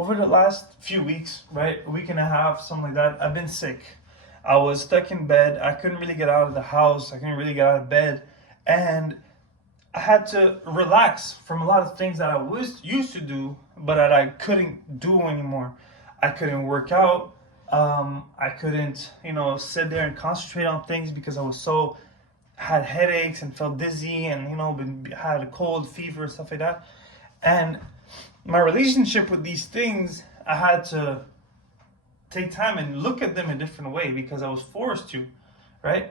over the last few weeks, right, a week and a half, something like that, I've been sick. I was stuck in bed. I couldn't really get out of the house. I couldn't really get out of bed. And I had to relax from a lot of things that I was used to do, but that I couldn't do anymore. I couldn't work out. I couldn't, sit there and concentrate on things because I was so had headaches and felt dizzy and had a cold, fever, stuff like that. And my relationship with these things, I had to take time and look at them a different way because I was forced to, right?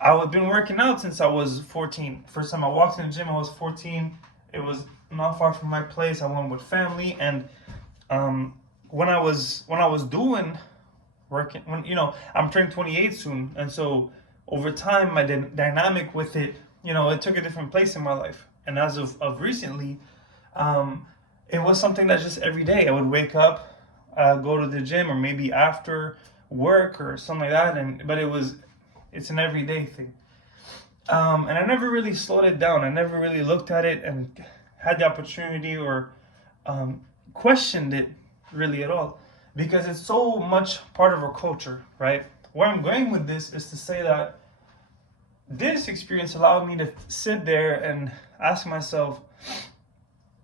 I've been working out since I was 14. First time I walked in the gym, I was 14. It was not far from my place. I went with family, and when I was doing working, I'm turning 28 soon, and so over time, my dynamic with it, it took a different place in my life. And as of recently, it was something that just every day I would wake up, go to the gym, or maybe after work or something like that. But it's an everyday thing. And I never really slowed it down. I never really looked at it and had the opportunity or questioned it really at all, because it's so much part of our culture, right? Where I'm going with this is to say that this experience allowed me to sit there and ask myself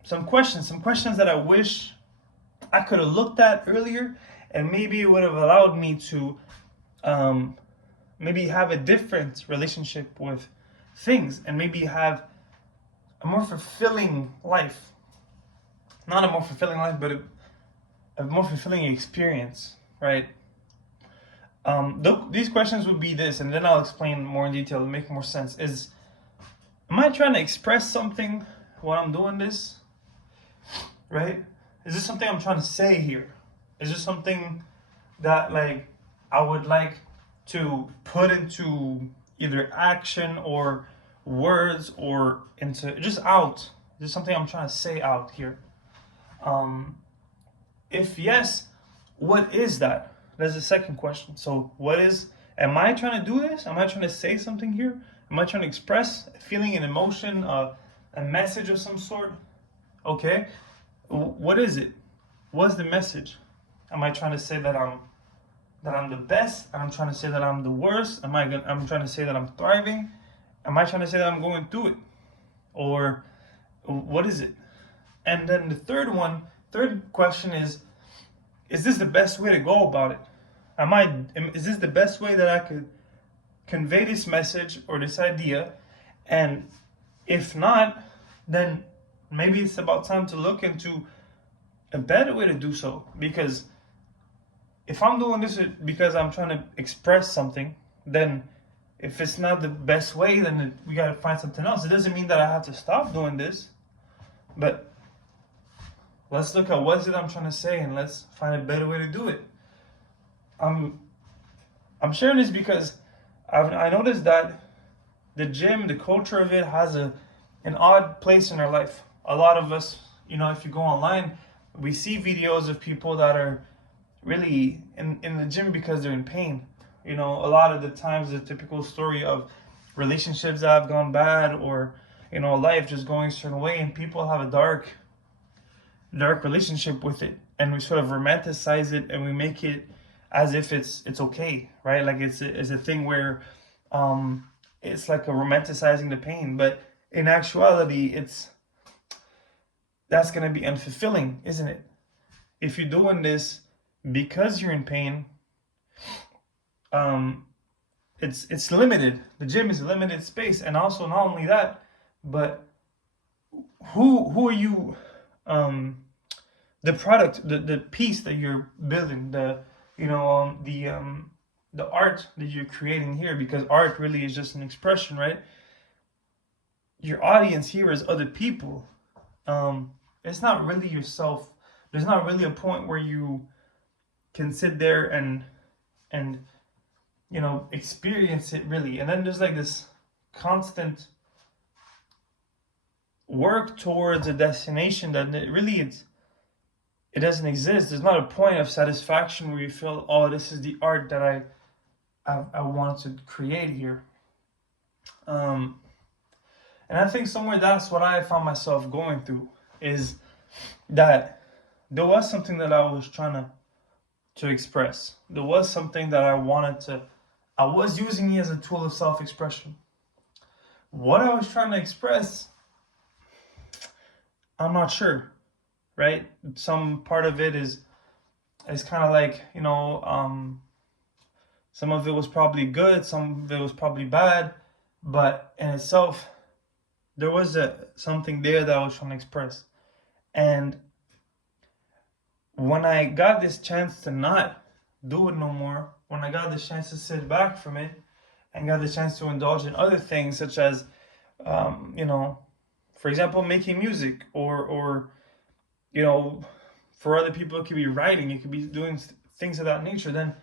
some questions that I wish I could have looked at earlier, and maybe it would have allowed me to maybe have a different relationship with things, and maybe have a more fulfilling life. Not a more fulfilling life, but a more fulfilling experience, right? These questions would be this, and then I'll explain more in detail to make more sense. Am I trying to express something while I'm doing this? Right? Is this something I'm trying to say here? Is this something that I would like to put into either action or words or into just out? Is this something I'm trying to say out here? If yes, what is that? That's the second question. So am I trying to do this? Am I trying to say something here? Am I trying to express a feeling, an emotion, a message of some sort? Okay. What is it? What's the message? Am I trying to say that I'm the best? I'm trying to say that I'm the worst? I'm trying to say that I'm thriving? Am I trying to say that I'm going through it? Or what is it? And then the third question is this the best way to go about it? Is this the best way that I could convey this message or this idea? And if not, then maybe it's about time to look into a better way to do so. Because if I'm doing this because I'm trying to express something, then if it's not the best way, then we got to find something else. It doesn't mean that I have to stop doing this, but let's look at what is it I'm trying to say, and let's find a better way to do it. I'm sharing this because I noticed that the gym, the culture of it, has an odd place in our life. A lot of us, if you go online, we see videos of people that are really in the gym because they're in pain. A lot of the times the typical story of relationships that have gone bad, or life just going a certain way, and people have a dark relationship with it, and we sort of romanticize it, and we make it as if it's okay, right? Like it's a thing where it's like a romanticizing the pain, but in actuality that's going to be unfulfilling, isn't it? If you're doing this because you're in pain, it's limited. The gym is a limited space, and also not only that, but who are you? The product, the piece that you're building, the art that you're creating here, because art really is just an expression, right? Your audience here is other people. It's not really yourself. There's not really a point where you can sit there and experience it really. And then there's this constant work towards a destination that it doesn't exist. There's not a point of satisfaction where you feel, oh, this is the art that I want to create here. And I think somewhere that's what I found myself going through, is that there was something that I was trying to express. There was something that I was using it as a tool of self-expression. What I was trying to express, I'm not sure, right? Some part of it is kind of like, some of it was probably good, some of it was probably bad, but in itself, there was something there that I was trying to express. And when I got this chance to not do it no more, when I got this chance to sit back from it and got the chance to indulge in other things, such as, for example, making music, or for other people, it could be writing, it could be doing things of that nature, then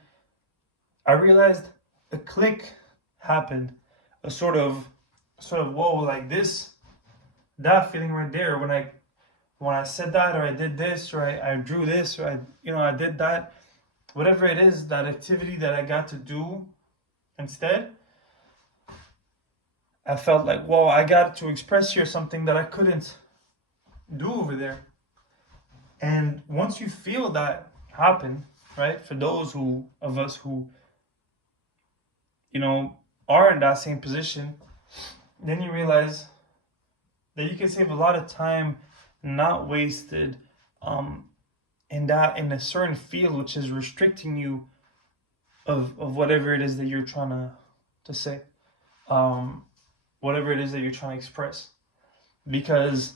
I realized a click happened, a sort of whoa, like that feeling right there when I said that, or I did this, or I drew this, or I did that, whatever it is, that activity that I got to do instead, I felt like, whoa, I got to express here something that I couldn't do over there. And once you feel that happen, right, for those of us who, are in that same position, then you realize that you can save a lot of time not wasted in a certain field which is restricting you of whatever it is that you're trying to say, whatever it is that you're trying to express, because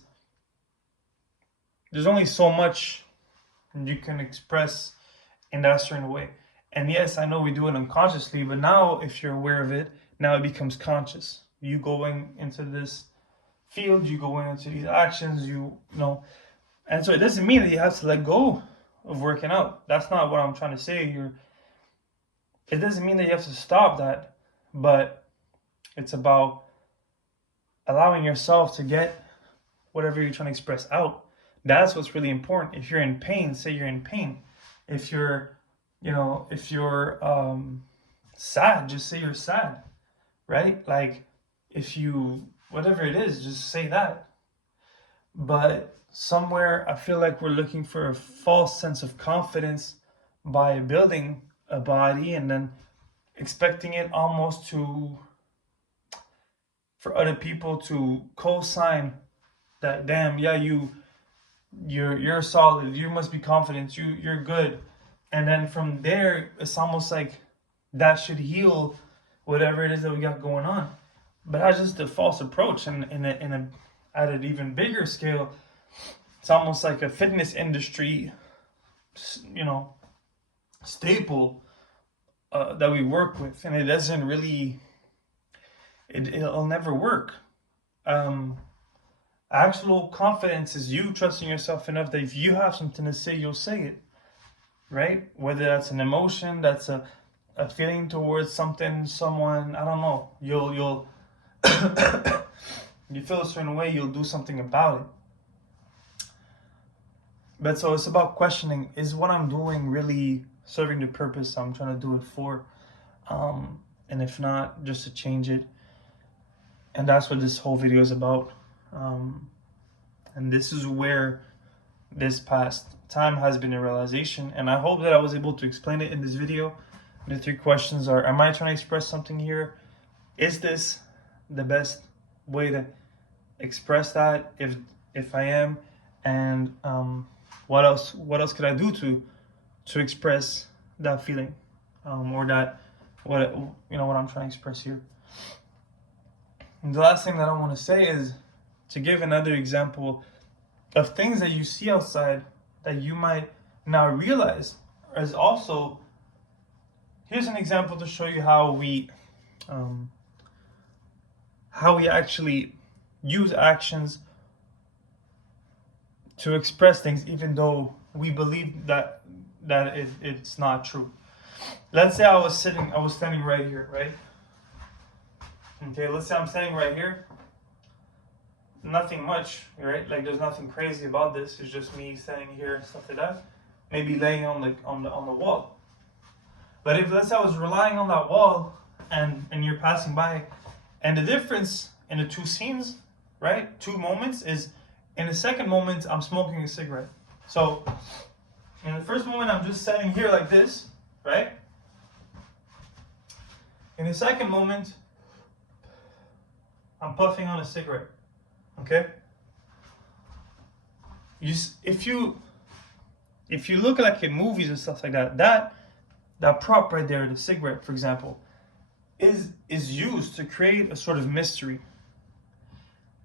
there's only so much you can express in that certain way. And yes, I know we do it unconsciously, but now if you're aware of it, now it becomes conscious. You going into this field, you going into these actions, and so it doesn't mean that you have to let go of working out. That's not what I'm trying to say here. It doesn't mean that you have to stop that, but it's about allowing yourself to get whatever you're trying to express out. That's what's really important. If you're in pain, say you're in pain. If you're sad, just say you're sad, right? Like, if you, whatever it is, just say that. But somewhere I feel like we're looking for a false sense of confidence by building a body and then expecting it almost for other people to co-sign that, damn, yeah, you're solid, you must be confident, you're good. And then from there, it's almost like that should heal whatever it is that we got going on. But that's just a false approach. And at an even bigger scale, it's almost like a fitness industry, staple that we work with, and it doesn't really. It'll never work. Actual confidence is you trusting yourself enough that if you have something to say, you'll say it, right? Whether that's an emotion, that's a feeling towards something, someone, I don't know. You'll you feel a certain way, you'll do something about it. But so it's about questioning, is what I'm doing really serving the purpose I'm trying to do it for? And if not, just to change it. And that's what this whole video is about. And this is where this past time has been a realization. And I hope that I was able to explain it in this video. The 3 questions are, am I trying to express something here? Is this the best way to express that? If I am, and what else could I do to express that feeling, or that what I'm trying to express here. And the last thing that I want to say is to give another example of things that you see outside that you might now realize is also. Here's an example to show you how we actually use actions to express things, even though we believe that it's not true. Let's say I was standing right here, right? Okay, let's say I'm standing right here. Nothing much, right? Like, there's nothing crazy about this. It's just me standing here and stuff like that. Maybe laying on the wall. But if, let's say I was relying on that wall and you're passing by, and the difference in the 2 scenes, right? 2 moments is, in the second moment, I'm smoking a cigarette. So in the first moment, I'm just sitting here like this, right? In the second moment, I'm puffing on a cigarette. Okay? If you look like in movies and stuff like that, that prop right there, the cigarette, for example, is used to create a sort of mystery.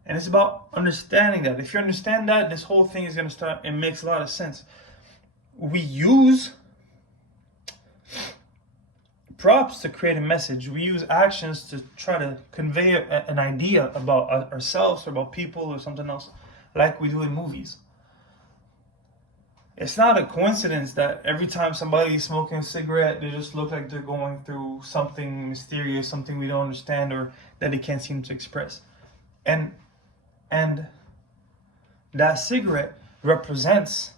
And it's about understanding that. If you understand that, this whole thing is going to start. It makes a lot of sense. We use props to create a message. We use actions to try to convey an idea about ourselves or about people or something else, like we do in movies. It's not a coincidence that every time somebody's smoking a cigarette, they just look like they're going through something mysterious, something we don't understand, or that they can't seem to express. And that cigarette represents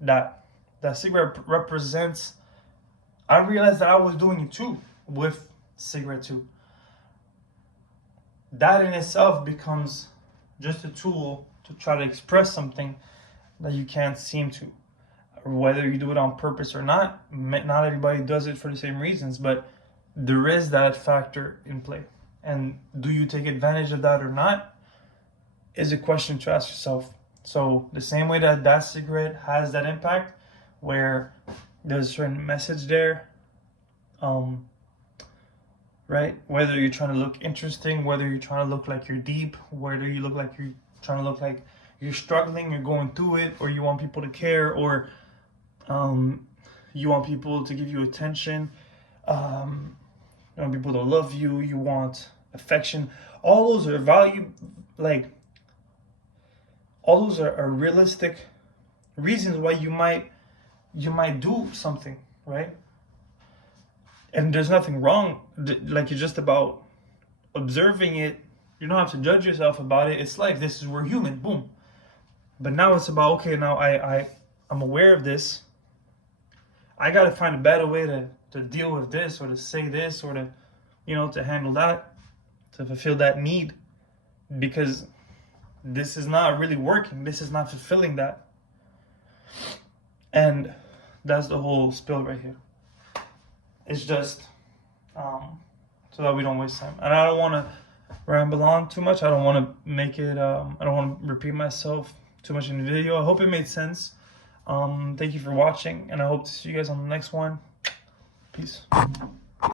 that. That cigarette represents. I realized that I was doing it too with cigarette too. That in itself becomes just a tool to try to express something that you can't seem to. Whether you do it on purpose or not everybody does it for the same reasons, but there is that factor in play. And do you take advantage of that or not is a question to ask yourself. So the same way that cigarette has that impact, where there's a certain message there, right? Whether you're trying to look interesting, whether you're trying to look like you're deep, whether you look like you're trying to look like you're struggling, you're going through it, or you want people to care, or you want people to give you attention, you want people to love you, you want affection. All those are all those are realistic reasons why you might do something, right? And there's nothing wrong. Like, it's just about observing it. You don't have to judge yourself about it. It's like, this is, we're human, boom. But now it's about, okay, now I'm aware of this. I got to find a better way to deal with this, or to say this, or to, to handle that, to fulfill that need. Because this is not really working. This is not fulfilling that. And that's the whole spill right here. It's just so that we don't waste time. And I don't want to ramble on too much. I don't want to make it, I don't want to repeat myself too much in the video. I hope it made sense. Thank you for watching, and I hope to see you guys on the next one. Peace.